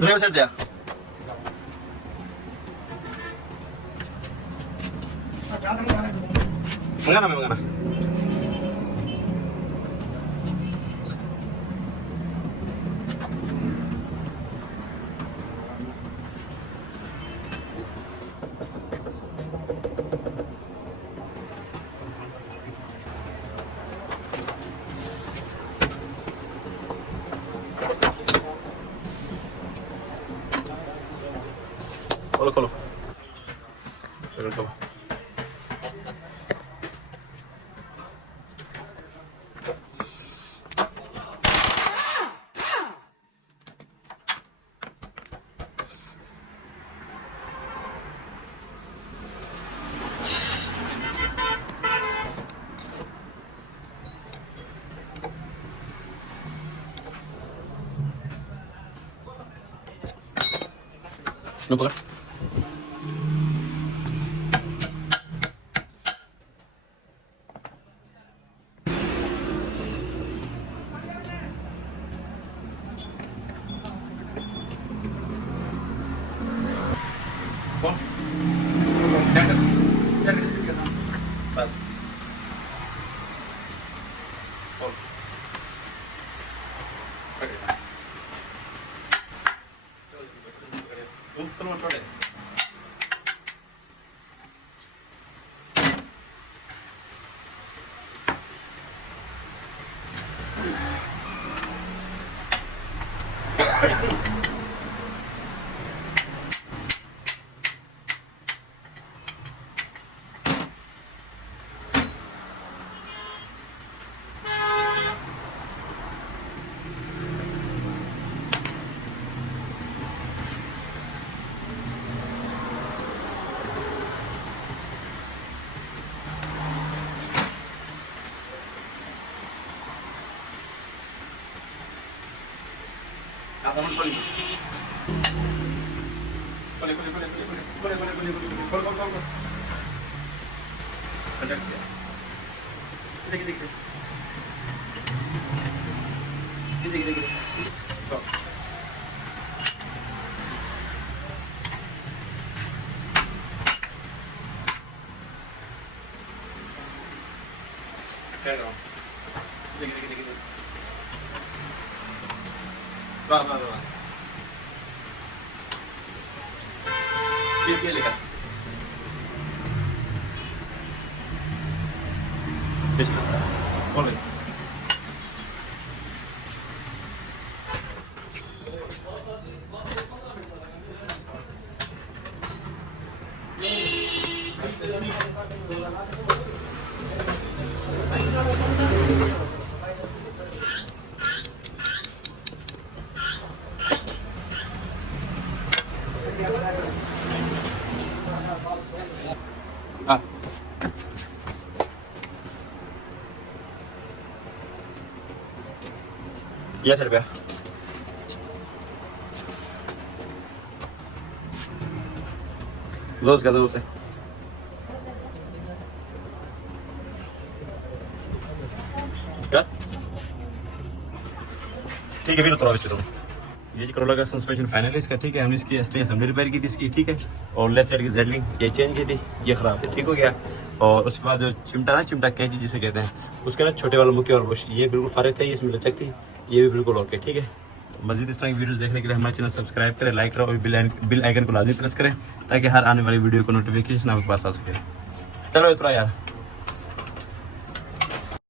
driver side द्या मंगाना मंगाना खोलो खोलो खोलो नो पकड़ वाह वाह वाह ये लेगा बोले हाँ ये सर रुपया रोज का दो से क्या ठीक है फिर उतरो इसे तुम ये जी करोला का सस्पेंशन फाइनल है इसका ठीक है हमने इसकी एक्सट्रा असेंबली रिपेयर की थी इसकी ठीक है और लेफ्ट साइड की जेडलिंग ये चेंज की थी ये खराब है ठीक हो गया और उसके बाद जो चिमटा ना चिमटा कैंची जिसे कहते हैं उसके ना छोटे वाला मुख्य और बुश ये बिल्कुल फारिग थे ये इसमें लचक थी ये भी बिल्कुल ओके ठीक है तो मजीद इस तरह की वीडियोस देखने के लिए हमारे चैनल सब्सक्राइब करें लाइक करें और बिल आइकन को लाजमी प्रेस करें ताकि हर आने वाली वीडियो को नोटिफिकेशन आपके पास आ सके चलो इतना यार